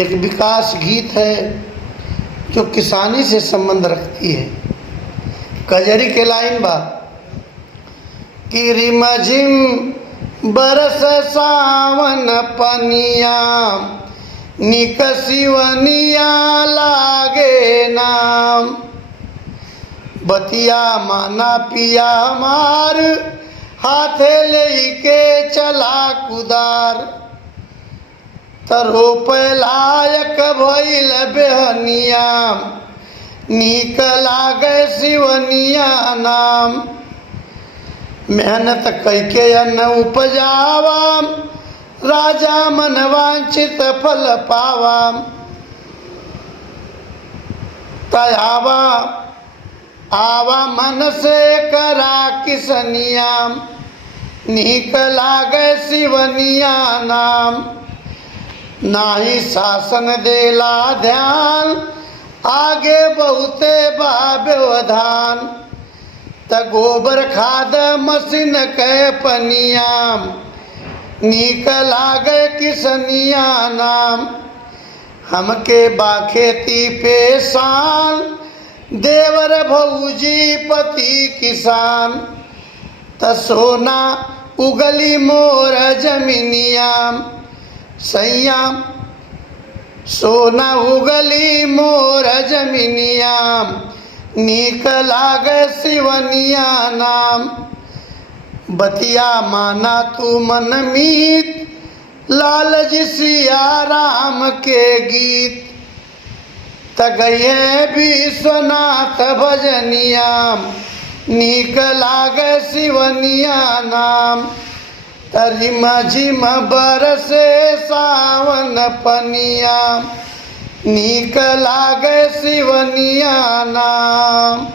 एक विकास गीत है जो किसानी से संबंध रखती है। कजरी के लाइन बा कि रिमझिम बरस सावन पनिया निक सिवनिया लागे नाम, बतिया माना पिया मार हाथे लेके चला कुदार, तरोप लायक भइल बेहनिया नीक लागे सिवनिया नाम। मेहनत कैके अन्न उपजावा राजा मन वांछित फल पावा, तयावा आवा मन से करा किसनिया नीक लागे सिवनिया नाम। नाही शासन देला ध्यान आगे बहुते बा व्यवधान, त गोबर खाद मशीन के पनिया नीक लागे किसनिया नाम। हमके बाखेती पे शान देवर भौजी पति किसान, त सोना उगली मोर जमीनिया सैया सोना उगली मोर जमीनिया नीक लागे सिवनिया नाम। बतिया माना तू मन मीत लाल जी सिया राम के गीत, तगये विश्वनाथ भजनिया नीक लागे सिवनिया नाम। रिमझिम बरसे सावन पनिया नीक लागे सिवनिया नाम।